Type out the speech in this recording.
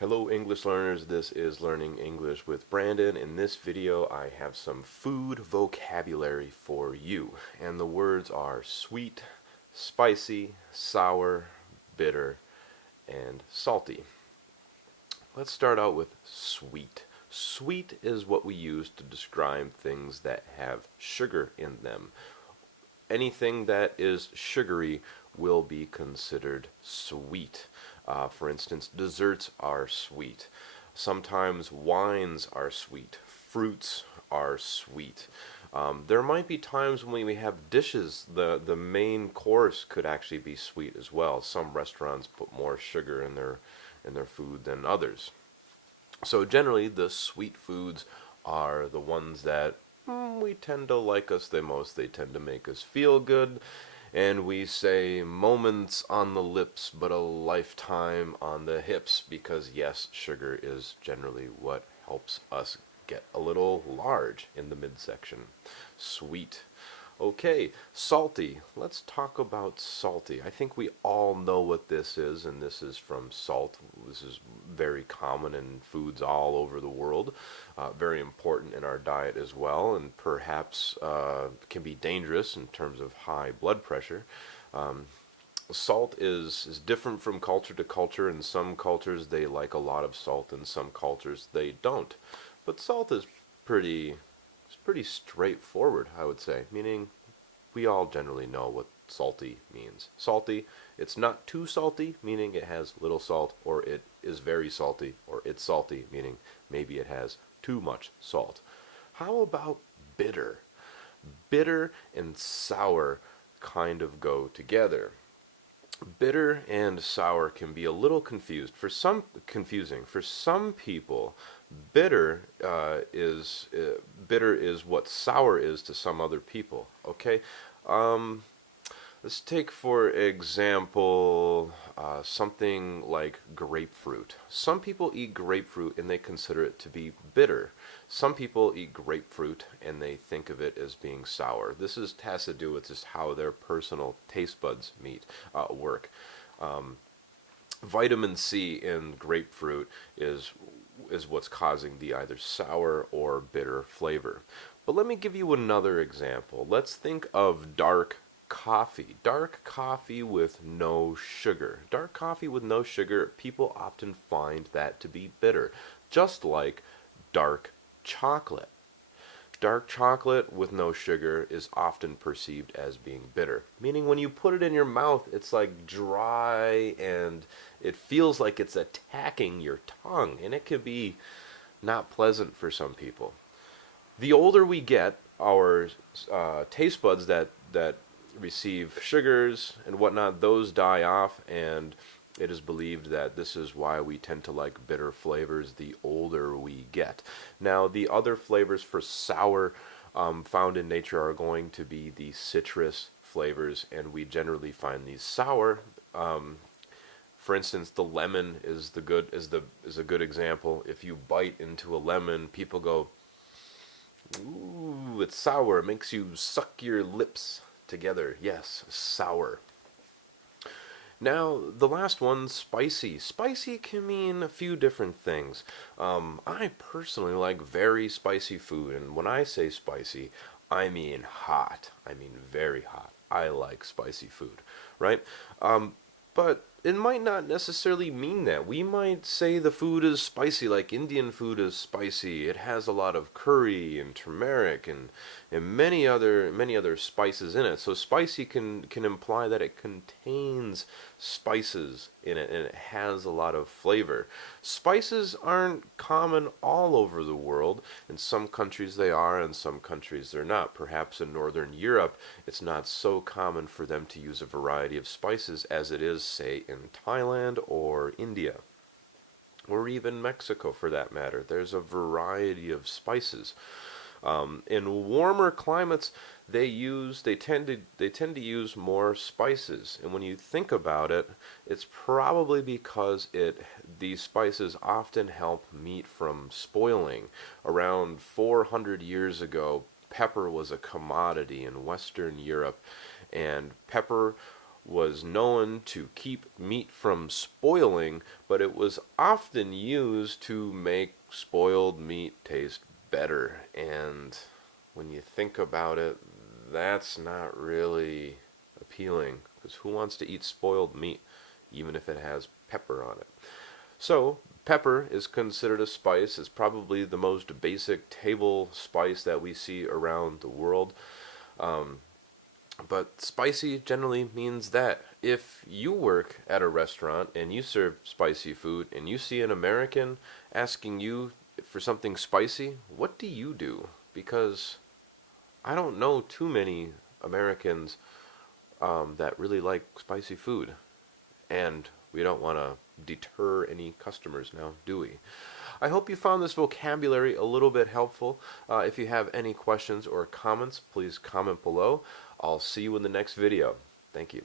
Hello English learners, this is Learning English with Brandon. In this video I have some food vocabulary for you, and the words are sweet, spicy, sour, bitter, and salty. Let's start out with sweet. Sweet is what we use to describe things that have sugar in them. Anything that is sugary will be considered sweet. For instance, desserts are sweet. Sometimes wines are sweet. Fruits are sweet. There might be times when we have dishes, the main course could actually be sweet as well. Some restaurants put more sugar in their food than others. So generally, the sweet foods are the ones that we tend to like us the most. They tend to make us feel good. And we say moments on the lips, but a lifetime on the hips, because yes, sugar is generally what helps us get a little large in the midsection. Sweet. Okay, salty. Let's talk about salty. I think we all know what this is, and this is from salt. This is very common in foods all over the world, very important in our diet as well, and perhaps can be dangerous in terms of high blood pressure. Um, Salt is different from culture to culture. In some cultures, they like a lot of salt, in some cultures, they don't. But salt is pretty it's pretty straightforward, I would say, meaning we all generally know what salty means. Salty, it's not too salty, meaning it has little salt, or it is very salty, or it's salty, meaning maybe it has too much salt. How about bitter? Bitter and sour kind of go together. Bitter and sour can be a little confusing. For some people, bitter is what sour is to some other people. Okay, um, let's take, for example, something like grapefruit. Some people eat grapefruit and they consider it to be bitter. Some people eat grapefruit and they think of it as being sour. Has to do with just how their personal taste buds work. Um, Vitamin C in grapefruit is what's causing the either sour or bitter flavor. But let me give you another example. Let's think of dark coffee. Dark coffee with no sugar. Dark coffee with no sugar, people often find that to be bitter, just like dark chocolate. Dark chocolate with no sugar is often perceived as being bitter, meaning when you put it in your mouth, it's like dry and it feels like it's attacking your tongue, and it could be not pleasant for some people. The older we get, our taste buds that receive sugars and whatnot, those die off, and it is believed that this is why we tend to like bitter flavors the older we get. Now, the other flavors for sour found in nature are going to be the citrus flavors, and we generally find these sour. Um, for instance, the lemon is a good example. If you bite into a lemon, people go, "Ooh, it's sour." It makes you suck your lips together. Yes, sour. Now, the last one, spicy. Spicy can mean a few different things. I personally like very spicy food, and when I say spicy, I mean hot. I mean very hot. I like spicy food, right? But it might not necessarily mean that. We might say the food is spicy, like Indian food is spicy. It has a lot of curry and turmeric and many other spices in it. So spicy can imply that it contains spices in it and it has a lot of flavor. Spices aren't common all over the world. In some countries they are, in some countries they're not. Perhaps in Northern Europe it's not so common for them to use a variety of spices as it is, say, in Thailand or India, or even Mexico for that matter. There's a variety of spices. In warmer climates, they tend to use more spices, and when you think about it, it's probably because it these spices often help meat from spoiling. Around 400 years ago, pepper was a commodity in Western Europe, and pepper was known to keep meat from spoiling, but it was often used to make spoiled meat taste better. And when you think about it, that's not really appealing, because who wants to eat spoiled meat, even if it has pepper on it? So, pepper is considered a spice. It's probably the most basic table spice that we see around the world. But spicy generally means that if you work at a restaurant and you serve spicy food and you see an American asking you for something spicy, what do you do? Because I don't know too many Americans that really like spicy food. And we don't want to deter any customers now, do we? I hope you found this vocabulary a little bit helpful. If you have any questions or comments, please comment below. I'll see you in the next video. Thank you.